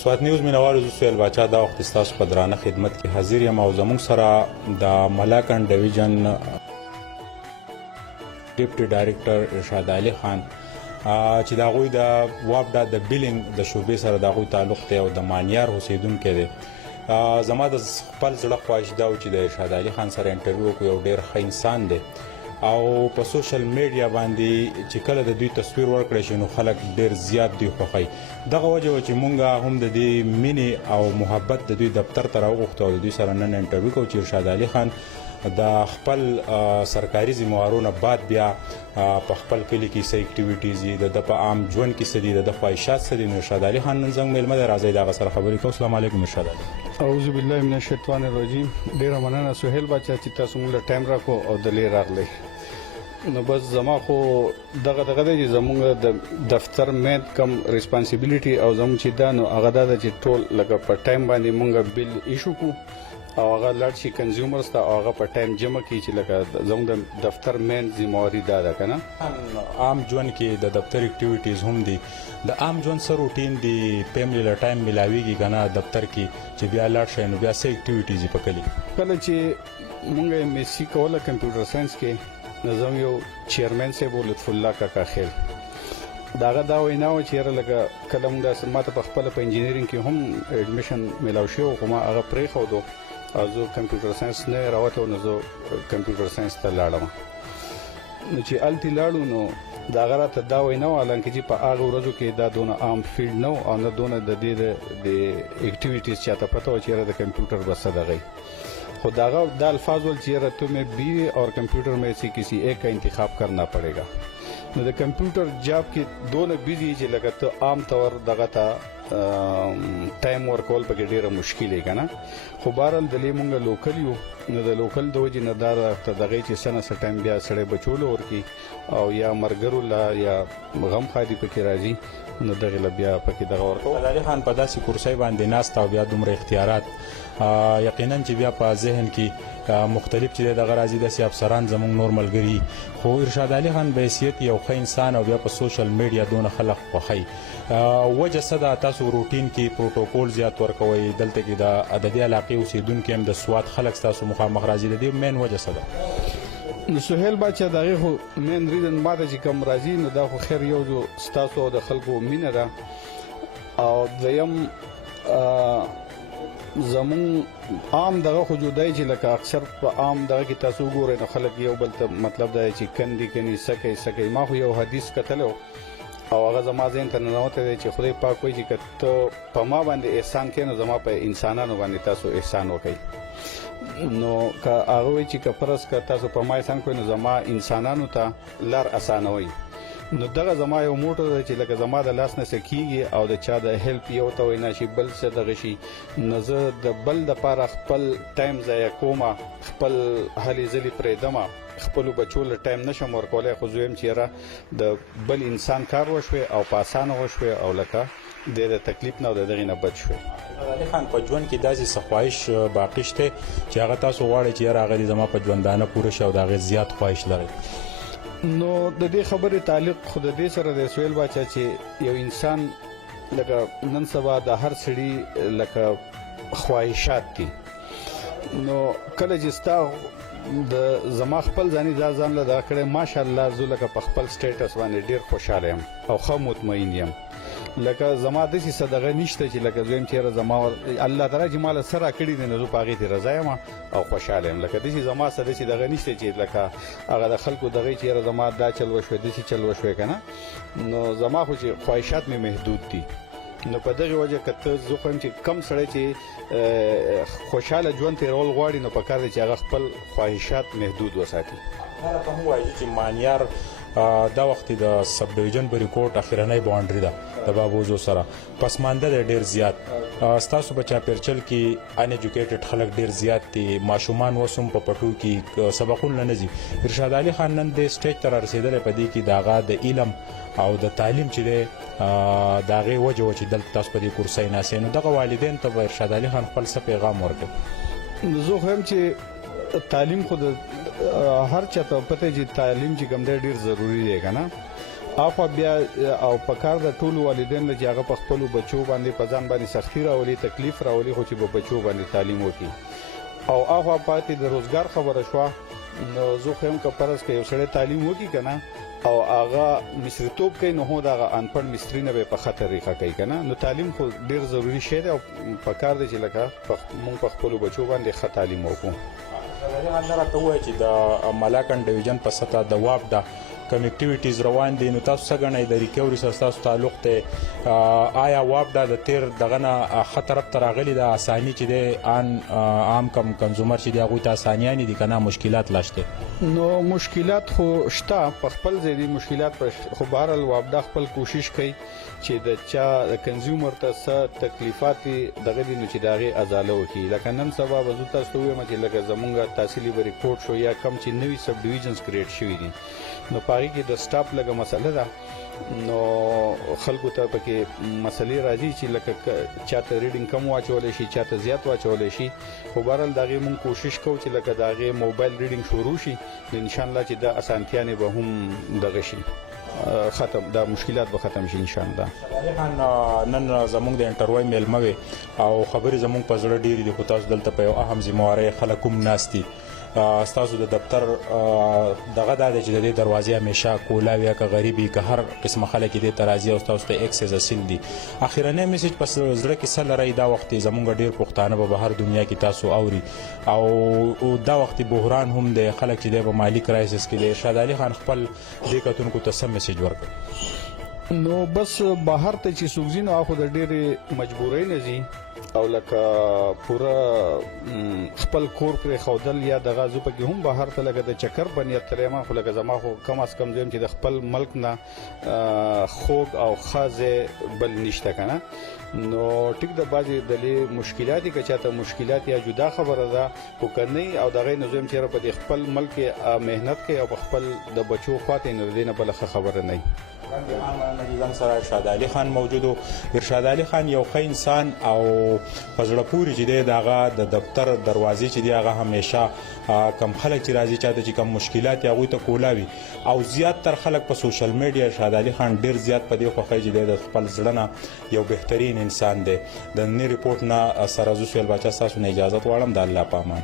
سوات نیوز مینوالو، زه سهیل باچا دا وخت ستاسو په درانه خدمت کې حاضر یم او زموږ سره د مالاکنډ ډویژن ډیپټي ډایرکټر ارشاد علي خان چې د هغوی د واپډ د بیلینګ د شعبې سره د هغوی تعلق دی او د مانیار اوسیدونکی دی. زما د خپل زړه خواهش دا و چې د ارشاد علي خان سره انټرویو وکړو. یو ډېر ښه انسان دی او په سوشل میډیا باندې چې کله د دوی تصویر ورکړی شي نو خلک ډېر زیات دوی خوښوي. دغه وجه وه چې مونږ هم د دې مینې او محبت د دوی دفتر ته راوغوښتو او د دوی سره نن انټرویو کوو چې ارشاد علي خان د خپل سرکاري ذموارو نه بعد بیا په خپل کلي کې څه اکټیویټیز دي، د په عام ژوند کې څه دي، د خواهشات څه دي. نو ارشاد علي خان نن زموږ میلمه دی، راځئ د هغه سره خبرې کوو. السلام علیکم ارشاد علي. اعوذ بالله من الشیطان الرجیم. ډېره مننه سهیل باچا چې تاسو موږ له ټایم راکړو او دلې راغلی. نو بس زما خو دغه دی چې زموږ د دفتر مین کم ریسپانسیبিলিټي او زموږ چې دا نو هغه دا چې ټول لکه په ټایم باندې مونږ بیل ایشو کو او هغه لاړ شي کنزیومرز ته او هغه په ټایم جمع کړي چې لکه زموږ د دفتر مین ذمہواری دا ده کنه. عام ژوند کې د دفتر اکټیویټیز هم دي، د عام ژوند سره روټین دی، فیملی له ټایم ملاویږي کنه دفتر کې چې بیا لاړ شي نو بیا څه اکټیویټیز په کلی کله چې مونږ ایم ایس سی کوله کمپیوټر ساينس کې نظام یو چیرمن صاحب لطف الله کاکا خیل داغه دا وینا و چې لکه کله موږ د سماته په خپل په انجینیرینګ کې هم اډمیشن ملاو شو خو ما هغه پرې خو دو او زه کمپیوټر ساينس نه راوته نو زه کمپیوټر ساينس ته لاړم. نو چې الټی لاړو نو دا غراته دا وینا و لکه چې په هغه ورځو کې دا دونه عام فیلډ نو او نه دونه د دې د اکټیویټیز چاته پته و چې د کمپیوټر بس دغه خود دا الفاظ ول چې تمہیں بی اور کمپیوٹر میں سے کسی ایک کا انتخاب کرنا پڑے گا. نو د کمپیوټر جاب کې دونه بیزی چې لکه ته عام طور دغه ته ټایم ورکول پکې ډیره مشکل دی کنه. خو بهرحال د لیمونګه لوکل یو نو د لوکل د وجې نه دار ته دغه چې سنه سره ټایم بیا سړی بچول ورکی او یا مرګرو لا یا غم خادي پکې راځي نو دغه بیا پکې دغه ورکو. علي خان په داسې کرسۍ باندې ناست او بیا دومره اختیارات یقینا چې بیا په ذهن کې مختلف چې دغه راځي د افسران زموږ نور ملګري. خو ارشاد علي خان به حیثیت یو ښه انسان او بیا په سوشل میډیا دونه خلک خوښوي. وجه څه ده؟ تاسو روټین کې پروتوکول زیات ورکوئ، دلته کې د عددي علاقې اوسیدونکي هم د سوات خلک ستاسو مخامخ راځي، د دې مین وجه څه ده؟ نو سهیل باچا دغه خو مین ریزن ماته چې کم راځي نو دا خو خیر یو جو ستاسو د خلکو مینه ده او دویم زمون عام دغه خو جدای چې لکه اکثر په عام دغه کې تاسو ګورئ نو خلک یو بل ته مطلب دا چې کندي کني سکه ما خو یو حدیث کتلو او هغه زما ذهن ته ننوته دی چې خدای پاک وایي چې کته په ما باندې احسان کینو زما په انسانانو باندې تاسو احسان وکړئ. نو که هغه وایي چې کفرس که تاسو په ما احسان کوئ نو زما انسانانو ته لار اسانوي. نو دغه زما یو موټو دی چې لکه زما د لاس نه سکیږي او د چا د هیلپ یو ته وینا شي بل څه دغه شي نو زه د بل د پاره خپل ټایم ضایع کوم، خپل هلي ځلي پرېدم، خپل بچو له ټایم نشم ورکولای. خو زویم چې د بل انسان کار وشوي او په اسانه وشوي او لکه د تکلیف نه دغه نه بچ شوي. علي خان په ژوند کې داسې خواهش باقی شته چې هغه تاسو غواړئ چې هغه زما په ژوندانه پوره شي او دغه زیات خواهش لرئ؟ نو د دې خبرې تعلق خود دې سره د سویل باچا چې یو انسان لکه نن سبا د هر سړي لکه خواهشات دي. نو کله چې ستا د زما خپل ځاني ځان له دا کړه ماشاءالله زه لکه په خپل سټیټس باندې ډیر خوشاله یم او خو مطمئن یم لکه زما د سي صدقه نشته چې لکه زم چیرې زما الله تعالی چې مال سره کړی دی نو په هغه ته رضا یم او خوشاله یم. لکه د سي زما سره چې دغه نشته چې لکه هغه د خلکو دغه چیرې زما دا چل وشو د سي چل وشو کنه نو زما خو چې خواهشات می محدود دي. نو په دغه وجه کته زه خو چې کم سره چې خوشاله ژوند تیرول غواړي نو په کار دي چې هغه خپل خواهشات محدود وساتي. هغه په مو وایي چې مانیار دا وخت د سب ډیویژن په ریکورډ اخیرنۍ باونډري ده د بابوزو سره پسمانده ډیر زیات. ستاسو بچا پرچل کې ان ایجوکیټډ خلک ډیر زیات دي، ماشومان وسوم په پټو کې سبقونه نه ځي. ارشاد علي خان نن د سټیج تر رسیدل په دې کې داغه د علم او د تعلیم چې ده داغه وجه چې دلته تاسو په دې کورسای ناسې نو دغه والدین ته ارشاد علي خان خپل څه پیغام ورکړي. زه هم چې تعلیم خود هر چاته پته چې تعلیم چې کوم ډیر ضروری دی کنه اخو بیا او پکار د ټول والدین چې هغه په خپل بچو باندې په ځان باندې سختی راولي تکلیف راولي خو چې په بچو باندې تعلیم وکړي او اخو پاتې د روزګار خبره شو نو زه هم که پرس کې یو سړی تعلیم وکړي کنه او هغه مصریتوب کوي نو هو دا انپړ مستری نه په خطر ریخه کوي کنه نو تعلیم خو ډیر ضروری شی دی او پکار دی چې لکه مونږ په خپل بچو باندې ښه تعلیم وکړو. هغه راته وایي چې د مالاکنډ ډویژن په سطح د واپډ کوم اکټیویټیز روان دي نو تاسو څنګه نه د ریکوري سره تاسو تعلق ته آیا واپډ د تیر دغه نه خطر تر غلي د اساني چې د ان عام کم کنزومر چې دی هغه ته اسانیانی دي کنه مشکلات لاشته نو مشکلات خو شته په خپل ځای دي مشکلات پر خو بهر واپډ خپل کوشش کوي چې د چا کنزیومر ته څه تکلیفات دغه دي نو چې دغه ازاله وکړي. لکه نن سبا وزو تاسو وایم چې لکه زمونږه تحصیلي ریپورت شو یا کم چې نوې سب ډیویژنز کریټ شوي دي نو پاره کې د سټاپ لګه مسله ده نو خلکو ته پکې مسلې راځي چې لکه چاته ریډینګ کم واچول شي چاته زیات واچول شي خو بهرال دغه مون کوشش کوو چې لکه دغه موبایل ریډینګ شروع شي ان شاء الله چې د اسانتیا نه به هم دغه شي ختم دا مشکلات به ختم شي ان شاء الله. نن زموږ د انټرویو میلموي او خبري زموږ په زړه ډیری دي خو تاسو دلته په یو اهم ذمہواری خلک هم ناشتي تاسو د دفتر دغه د چې د دروازې همیشه کولاوي که غریبي که هر قسمه خلک دې ترازی او تاسو ته ایکسس اصل دي. اخیرنه میسج پس زړه کې سره راي دا وخت زموږ ډیر پښتانه په بهر دنیا کې تاسو اوري او دا وخت بحران هم د خلک چې د مالی کرایسس کې د ارشاد علي خان خپل دې کتونکو ته سم میسج ورکړي. نو بس بهر ته چې سوګزین اخو د ډېرې مجبورۍ نه زی او لکه پورا خپل کور پر خودل یا د غازو په کې هم بهر ته لګه د چکر بنیت ترېما خو لکه زما خو کم از کم زم چې د خپل ملک نه خوګ او خازه بل نشته کنه نو ټیک د بازي د مشکلات کې چاته مشکلات یا جدا خبره ده خو کني او دغه نظام چې په خپل ملک مهنت کې او خپل د بچو خاطر نه دینه بل خبره نه نظام سره ارشاد علي خان موجود. ارشاد علي خان یو ښه انسان او فزړه پوری چې دغه د دفتر دروازې چې هغه همیشه کم خلک چې راځي چاته چې کم مشکلات یا غوي ته کولاوي او زیات تر خلک په سوشل میډیا ارشاد علي خان ډیر زیات په دې خوخه چې د خپل ځړنه یو بهترین انسان دی. د نړۍ ریپورت نه سره زو سوال بچا تاسو نه اجازه غواړم د الله په امان.